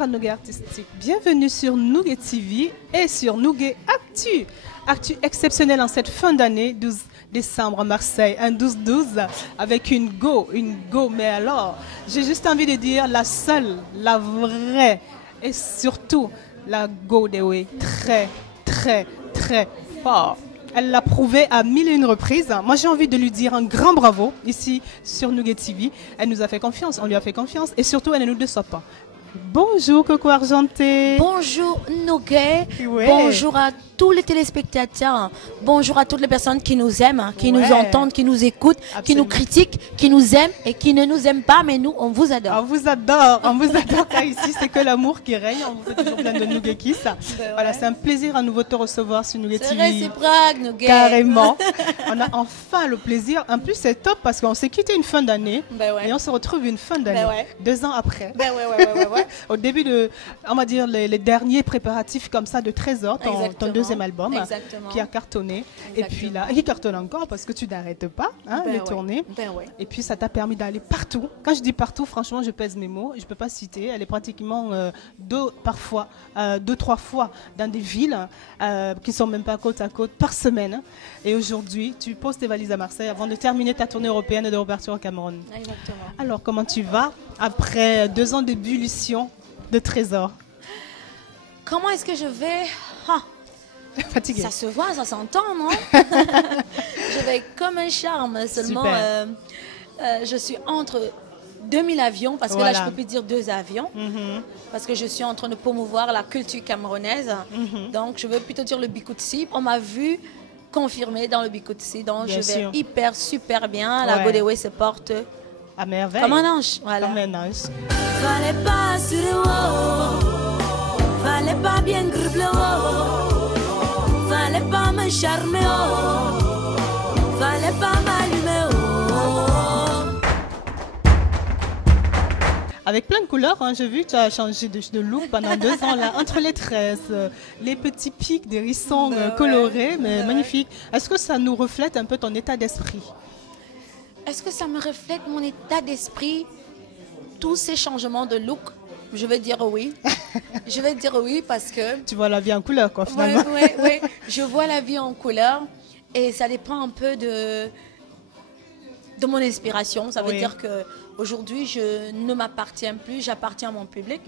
Bonjour à Nougat Artistique, bienvenue sur Nougat TV et sur Nougat Actu. Actu exceptionnel en cette fin d'année, 12 décembre à Marseille, un 12-12 avec une go, mais alors, j'ai juste envie de dire la seule, la vraie et surtout la go de Way, très, très, très fort. Elle l'a prouvé à 1001 reprises. Moi, j'ai envie de lui dire un grand bravo ici sur Nougat TV. Elle nous a fait confiance, on lui a fait confiance et surtout, elle ne nous déçoit pas. Bonjour Coco Argenté. Bonjour Nougat. Ouais. Bonjour à tous les téléspectateurs. Bonjour à toutes les personnes qui nous aiment, qui nous entendent, qui nous écoutent, Absolument. qui nous critiquent, qui nous aiment et qui ne nous aiment pas, mais nous, on vous adore. On vous adore, on vous adore car ici c'est que l'amour qui règne, on vous fait toujours plein de Nougat Kiss. Voilà, c'est un plaisir à nouveau de te recevoir sur Nougat C'est TV. réciproque, Nougat. Carrément. On a enfin le plaisir. En plus, c'est top parce qu'on s'est quitté une fin d'année et on se retrouve une fin d'année, 2 ans après. Au début de, on va dire, les derniers préparatifs comme ça de Trésor, ton deuxième album qui a cartonné. Et puis là, il cartonne encore parce que tu n'arrêtes pas les tournées. Et puis ça t'a permis d'aller partout. Quand je dis partout, franchement, je pèse mes mots. Je ne peux pas citer. Elle est pratiquement parfois 2-3 fois dans des villes qui ne sont même pas côte à côte par semaine. Et aujourd'hui, tu poses tes valises à Marseille avant de terminer ta tournée européenne et de repartir au Cameroun. Exactement. Alors, comment tu vas après 2 ans d'ébullition de Trésor? Comment est-ce que je vais? Fatiguée. Ça se voit, ça s'entend, non? Je vais comme un charme, seulement je suis entre 2000 avions, parce que là je peux plus dire 2 avions, parce que je suis en train de promouvoir la culture camerounaise, donc je veux plutôt dire le Bikoutsi. On m'a vu confirmer dans le Bikoutsi, donc je vais super bien. La Godeway se porte à merveille. Comme un ange. Voilà. Comme un ange. Fallait pas sur fallait pas bien gribler, fallait pas me charmer, fallait pas m'allumer. Avec plein de couleurs, j'ai vu que tu as changé de look pendant 2 ans là, entre les tresses, les petits pics, des hérissons colorés, mais magnifiques. Est-ce que ça nous reflète un peu ton état d'esprit? Est-ce que ça me reflète mon état d'esprit, tous ces changements de look? Je vais dire oui. Je vais dire oui parce que... Tu vois la vie en couleur, quoi, finalement. Oui. Je vois la vie en couleur et ça dépend un peu de mon inspiration. Ça veut dire qu'aujourd'hui, je ne m'appartiens plus, j'appartiens à mon public.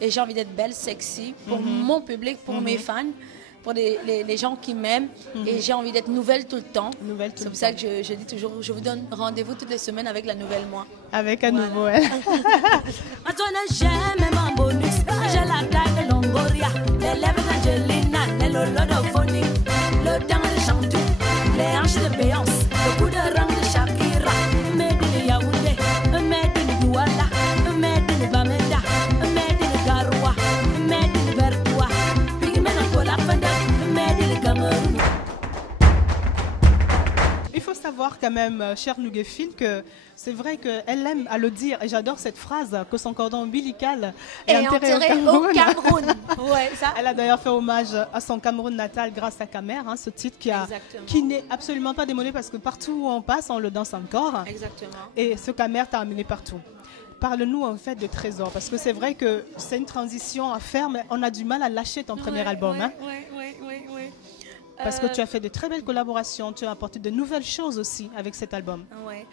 Et j'ai envie d'être belle, sexy pour mon public, pour mes fans, pour les gens qui m'aiment. Et j'ai envie d'être nouvelle tout le temps. C'est pour ça que je dis toujours, je vous donne rendez-vous toutes les semaines avec la nouvelle moi. Avec un nouveau, J'aime mon bonus, j'ai la taille de Longoria, les lèvres d'Angelina, les lolos de Phony, le dent de Chantou, les hanches de Béance, le coup de rang de Shakira, made in Yaoundé, made in Douala, made in Bamenda, made in Garoua, made in Vertoua, pigment en Cola Fenda, made in Cameroun. Il faut savoir quand même, cher Nougaphile, que c'est vrai qu'elle aime à le dire, et j'adore cette phrase, que son cordon ombilical est enterré au Cameroun. Elle a d'ailleurs fait hommage à son Cameroun natal grâce à Camer, ce titre qui n'est absolument pas démodé parce que partout où on passe, on le danse encore. Exactement. Et ce Camer t'a amené partout. Parle-nous en fait de Trésor, parce que c'est vrai que c'est une transition à faire, mais on a du mal à lâcher ton premier album. Oui. Parce que tu as fait de très belles collaborations, tu as apporté de nouvelles choses aussi avec cet album. Ouais.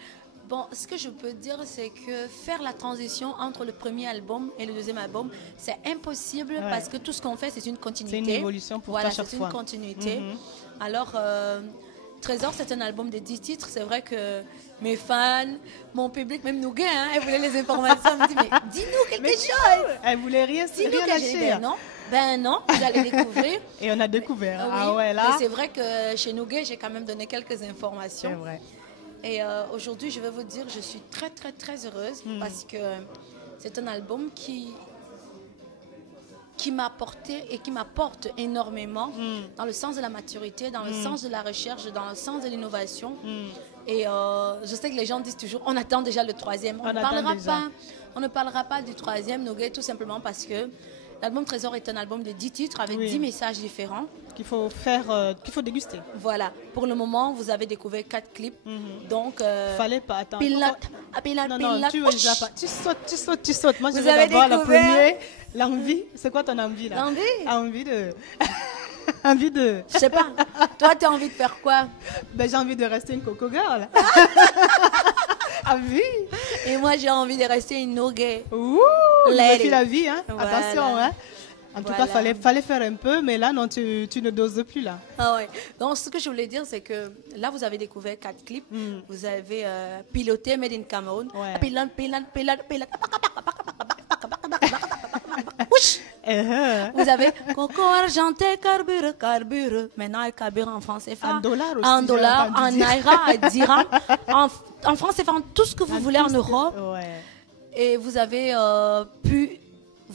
Bon, ce que je peux dire, c'est que faire la transition entre le premier album et le deuxième album, c'est impossible parce que tout ce qu'on fait, c'est une continuité. C'est une évolution pour toi chaque fois. C'est une continuité. Alors, Trésor, c'est un album de 10 titres. C'est vrai que mes fans, mon public, même Nougat, elle voulait les informations. Elle me dit, mais dis-nous quelque chose. Elle voulait rien lâcher. Ben non, vous allez découvrir. Et on a découvert. Et c'est vrai que chez Nougat, j'ai quand même donné quelques informations. C'est vrai. Et aujourd'hui, je vais vous dire, je suis très, très, très heureuse parce que c'est un album qui m'a apporté et qui m'apporte énormément dans le sens de la maturité, dans le sens de la recherche, dans le sens de l'innovation. Et je sais que les gens disent toujours, on attend déjà le troisième. On ne parlera pas du troisième, Nougat, tout simplement parce que L'album Trésor est un album de 10 titres avec 10 messages différents. Qu'il faut déguster. Voilà. Pour le moment, vous avez découvert 4 clips. Donc, fallait pas attendre. Pilote. Tu sautes. Moi, je vais d'abord le premier. L'envie. C'est quoi ton envie là? L'envie envie de... Je sais pas. Toi, tu as envie de faire quoi? Ben, j'ai envie de rester une coco girl. Envie. Et moi, j'ai envie de rester une no gay. Ouh, depuis la vie, hein. Voilà. Attention, hein. En tout cas, fallait faire un peu, mais là, non, tu ne doses plus, là. Ah ouais. Donc, ce que je voulais dire, c'est que là, vous avez découvert 4 clips. Vous avez piloté Made in Cameroun. Pilote. Vous avez Coco argenté, carbure. Maintenant, il carbure en francs CFA. En dollars aussi. En dollars, en naira, en dirham. En francs CFA, tout ce que vous voulez en Europe. Et vous avez pu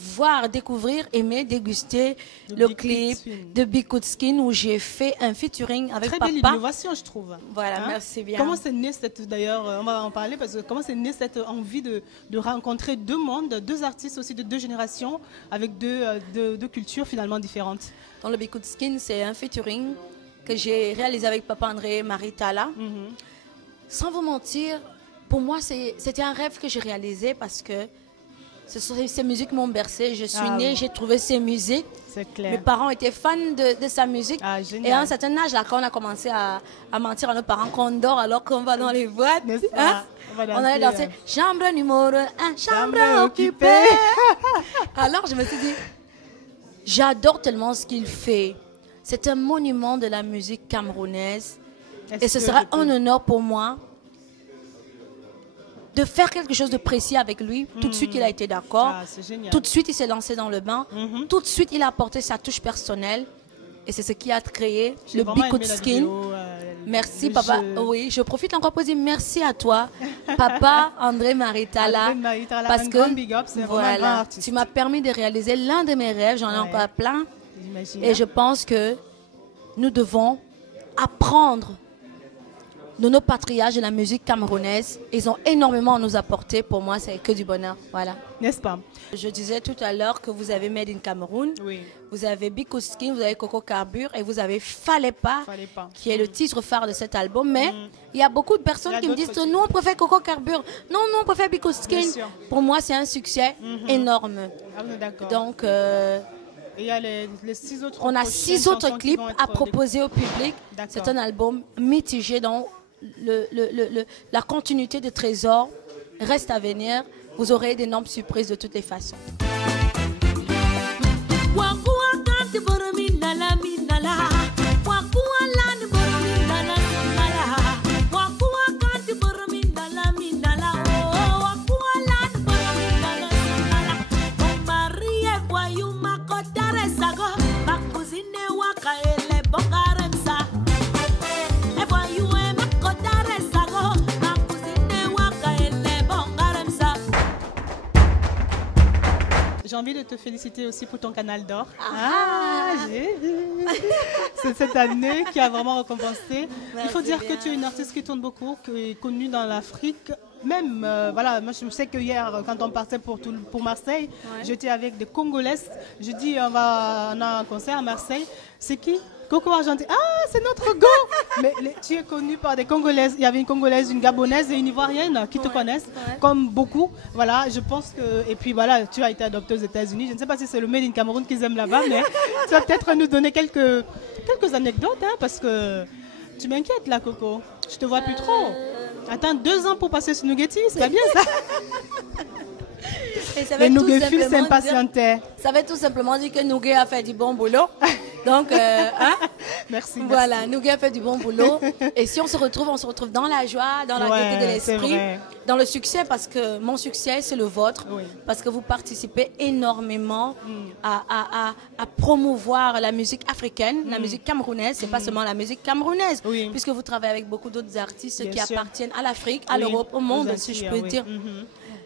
voir, découvrir, aimer, déguster le clip de Big Good Skin où j'ai fait un featuring avec Papa. Très belle innovation, je trouve. Voilà, merci bien. Comment c'est né d'ailleurs, on va en parler, parce que comment c'est né cette envie de rencontrer 2 mondes, 2 artistes aussi de 2 générations, avec deux cultures finalement différentes? Dans le Big Good Skin, c'est un featuring que j'ai réalisé avec Papa André Maritala. Sans vous mentir, pour moi, c'était un rêve que j'ai réalisé parce que ces musiques m'ont bercé. Je suis née, j'ai trouvé ces musiques. C'est clair. Mes parents étaient fans de sa musique. Et à un certain âge, là, quand on a commencé à mentir à nos parents qu'on dort alors qu'on va dans les boîtes, on allait danser chambre numéro 1, chambre occupée. Alors je me suis dit, j'adore tellement ce qu'il fait. C'est un monument de la musique camerounaise. Et ce sera un honneur pour moi de faire quelque chose de précis avec lui. Tout de suite, il a été d'accord. Tout de suite, il s'est lancé dans le bain. Tout de suite, il a apporté sa touche personnelle. Et c'est ce qui a créé le Big Good Skin. Merci, papa. Oui, je profite encore pour dire merci à toi, papa André Maritala. Parce que voilà, tu m'as permis de réaliser l'un de mes rêves. J'en ai encore plein. Et je pense que nous devons apprendre de nos patriarches de la musique camerounaise. Ils ont énormément à nous apporter. Pour moi, c'est que du bonheur. Voilà. N'est-ce pas? Je disais tout à l'heure que vous avez Made in Cameroun. Vous avez Big Good Skin, vous avez Coco Carbure et vous avez Fallait pas, qui est le titre phare de cet album. Mais il y a beaucoup de personnes qui me disent que nous, on préfère Coco Carbure. Non, on préfère Big Good Skin. Pour moi, c'est un succès énorme. Donc, il y a les 6 autres on a 6 autres clips à proposer au public. C'est un album mitigé, donc la continuité de Trésor reste à venir. Vous aurez d'énormes surprises de toutes les façons. J'ai envie de te féliciter aussi pour ton canal d'or. J'ai vu. C'est cette année qui a vraiment récompensé. Il faut dire que tu es une artiste qui tourne beaucoup, qui est connue dans l'Afrique. Même, voilà, moi je sais que hier, quand on partait pour Marseille, j'étais avec des Congolaises. Je dis, on a un concert à Marseille. C'est qui? Coco Argenté. Ah, c'est notre go. Mais tu es connue par des Congolaises. Il y avait une Congolaise, une Gabonaise et une Ivoirienne qui te connaissent, comme beaucoup. Voilà, je pense que... Et puis voilà, tu as été adoptée aux États-Unis. Je ne sais pas si c'est le Made in Cameroun qu'ils aiment là-bas, mais tu vas peut-être nous donner quelques anecdotes, hein, parce que tu m'inquiètes là, Coco. Je te vois plus trop. Attends, 2 ans pour passer sur Nuggetti, c'est pas bien ça? Les Nouguefils s'impatientaient. Ça veut tout simplement dire que Nougué a fait du bon boulot. Donc, merci. Voilà, Nougué a fait du bon boulot. Et si on se retrouve dans la joie, dans la gaieté de l'esprit, dans le succès, parce que mon succès, c'est le vôtre. Parce que vous participez énormément à promouvoir la musique africaine, la musique camerounaise. C'est pas seulement la musique camerounaise, puisque vous travaillez avec beaucoup d'autres artistes qui appartiennent à l'Afrique, à l'Europe, au monde, si je peux dire.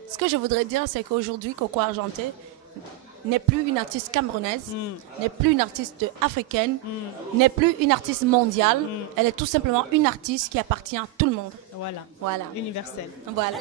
Ce que je voudrais dire, c'est qu'aujourd'hui, Coco Argenté n'est plus une artiste camerounaise, n'est plus une artiste africaine, n'est plus une artiste mondiale. Elle est tout simplement une artiste qui appartient à tout le monde. Voilà. Universelle. Voilà.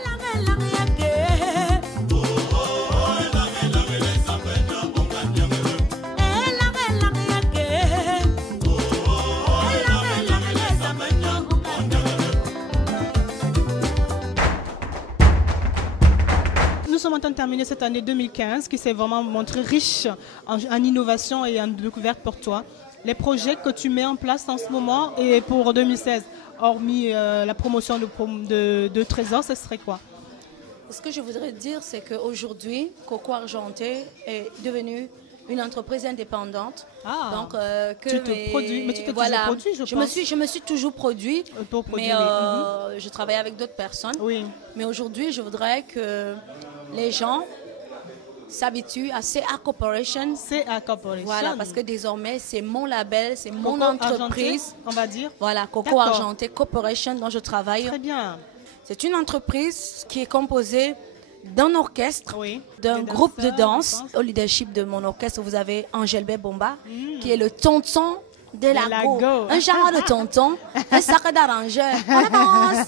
terminé cette année 2015 qui s'est vraiment montrée riche en innovation et en découverte pour toi. Les projets que tu mets en place en ce moment et pour 2016, hormis la promotion de Trésor, ce serait quoi? Ce que je voudrais dire, c'est qu'aujourd'hui, Coco Argenté est devenue une entreprise indépendante. Ah, donc, tu te produis, mais tu t'es toujours produit, je pense. Je me suis toujours produit, pour produire, mais je travaille avec d'autres personnes. Oui. Mais aujourd'hui, je voudrais que les gens s'habituent à CA Corporation. CA Corporation. Voilà, parce que désormais, c'est mon label, c'est mon entreprise. Argenté, on va dire. Voilà, Coco Argenté Corporation dont je travaille. Très bien. C'est une entreprise qui est composée d'un orchestre, oui, d'un groupe de danse. Au leadership de mon orchestre, vous avez Angèle Bomba, qui est le tonton de la go. Un genre de tonton, un sac d'arrangeur. On avance.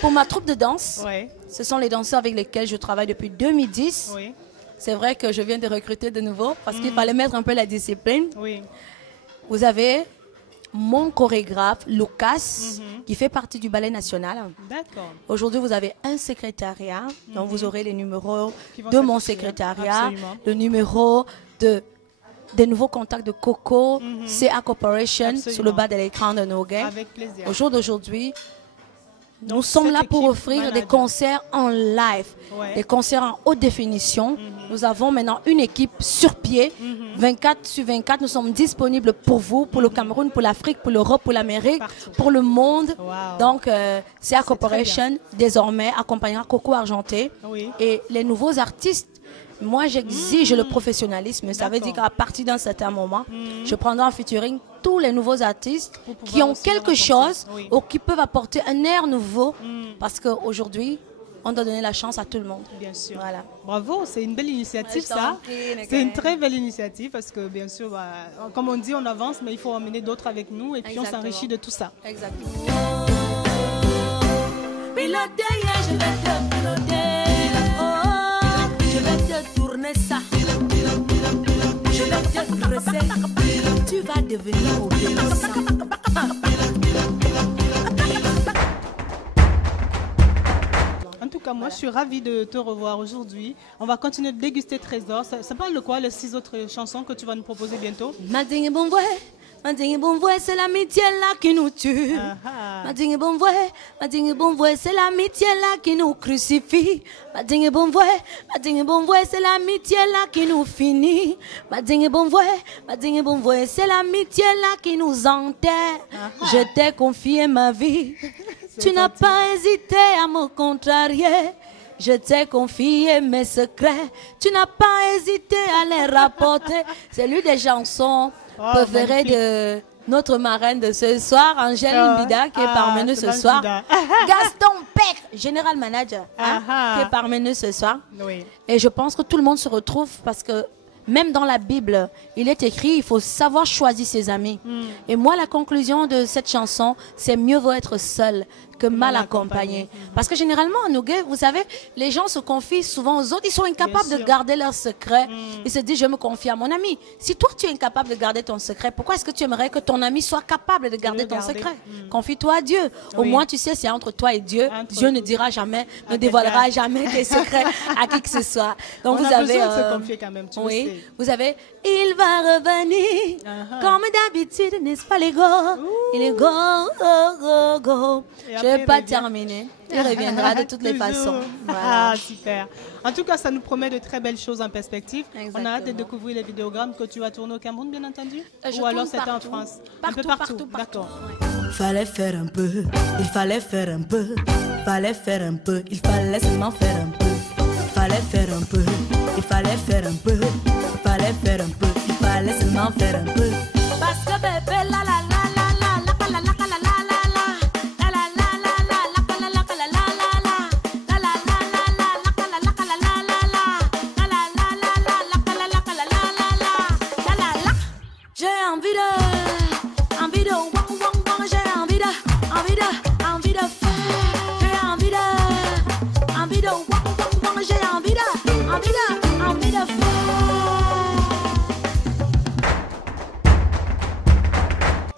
Pour ma troupe de danse, oui, ce sont les danseurs avec lesquels je travaille depuis 2010. Oui. C'est vrai que je viens de recruter de nouveau parce qu'il fallait mettre un peu la discipline. Oui. Vous avez mon chorégraphe, Lucas, qui fait partie du Ballet National. D'accord. Aujourd'hui, vous avez un secrétariat, donc vous aurez les numéros de mon secrétariat, le numéro des nouveaux contacts de Coco, CA Corporation, sur le bas de l'écran de nos gains. Avec plaisir. Au jour d'aujourd'hui, nous sommes là pour offrir des concerts en live, des concerts en haute définition. Nous avons maintenant une équipe sur pied, 24 sur 24. Nous sommes disponibles pour vous, pour le Cameroun, pour l'Afrique, pour l'Europe, pour l'Amérique, pour le monde. Wow. Donc, CA Corporation, désormais, accompagnera Coco Argenté. Oui. Et les nouveaux artistes, moi, j'exige le professionnalisme. Ça veut dire qu'à partir d'un certain moment, je prendrai en featuring tous les nouveaux artistes qui ont quelque chose ou qui peuvent apporter un air nouveau. Parce qu'aujourd'hui, on doit donner la chance à tout le monde. Bien sûr. Voilà. Bravo, c'est une belle initiative, ça. C'est une très belle initiative parce que, bien sûr, comme on dit, on avance, mais il faut emmener d'autres avec nous et puis on s'enrichit de tout ça. Exactement. Je vais te piloter. Je vais te tourner ça. Je vais te dresser. Tu vas devenir obéissant. En tout cas, moi, je suis ravie de te revoir aujourd'hui. On va continuer de déguster Trésor. Ça parle de quoi, les 6 autres chansons que tu vas nous proposer bientôt? Madingue bon voix, c'est l'amitié là qui nous tue. Madingue bon voix, c'est l'amitié là qui nous crucifie. Madingue bon voix, c'est l'amitié là qui nous finit. Madingue bon voix, c'est l'amitié là qui nous enterre. Je t'ai confié ma vie. Tu n'as pas hésité à me contrarier. Je t'ai confié mes secrets. Tu n'as pas hésité à les rapporter. C'est l'une des chansons préférées de notre marraine de ce soir, Angèle Mbida, qui est parmi nous ce soir. Gaston Peck, général manager, qui est parmi nous ce soir. Oui. Et je pense que tout le monde se retrouve parce que même dans la Bible, il est écrit, il faut savoir choisir ses amis. Et moi, la conclusion de cette chanson, c'est mieux vaut être seul que mal accompagné. Parce que généralement, en Nougé, vous savez, les gens se confient souvent aux autres. Ils sont incapables de garder leurs secrets. Ils se disent, je me confie à mon ami. Si toi, tu es incapable de garder ton secret, pourquoi est-ce que tu aimerais que ton ami soit capable de garder ton secret? Confie-toi à Dieu. Au moins, tu sais, c'est entre toi et Dieu. Dieu ne dira jamais, ne dévoilera jamais tes secrets à qui que ce soit. Donc, vous avez besoin de se confier quand même, tu le sais. Vous avez, il va revenir, comme d'habitude, n'est-ce pas les gars? Il est go. Je ne vais pas terminer. Il reviendra de toutes les façons. Voilà. Ah, super. En tout cas, ça nous promet de très belles choses en perspective. Exactement. On a hâte de découvrir les vidéogrammes que tu vas tourner au Cameroun, bien entendu. Ou alors c'était en France? Un peu partout. D'accord. Fallait faire un peu, il fallait faire un peu, fallait faire un peu, il fallait seulement faire un peu. Fallait faire un peu, il fallait faire un peu, fallait faire un peu, il fallait seulement faire un peu. Parce que bébé la la la la la la la la la la la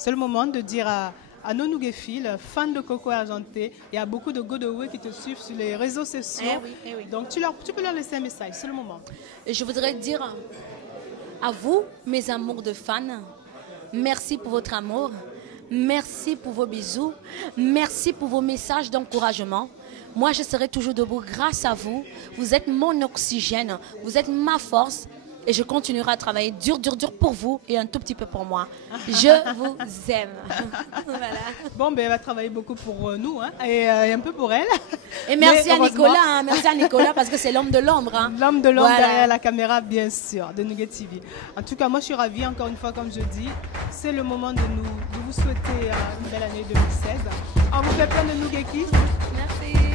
C'est le moment de dire à nos Nougéfil, fans de Coco Argenté. Il y a beaucoup de Godowe qui te suivent sur les réseaux sociaux. Oui. Donc, tu peux leur laisser un message, c'est le moment. Et je voudrais dire à vous, mes amours de fans, merci pour votre amour. Merci pour vos bisous. Merci pour vos messages d'encouragement. Moi, je serai toujours debout grâce à vous. Vous êtes mon oxygène. Vous êtes ma force. Et je continuerai à travailler dur pour vous et un tout petit peu pour moi. Je vous aime. Voilà. Bon, ben, elle va travailler beaucoup pour nous et un peu pour elle. Et merci à Nicolas. Merci à Nicolas parce que c'est l'homme de l'ombre. L'homme de l'ombre derrière la caméra, bien sûr, de Nougué TV. En tout cas, moi, je suis ravie, encore une fois, comme je dis. C'est le moment de vous souhaiter une belle année 2016. On vous fait plein de Nougué Kiss. Merci.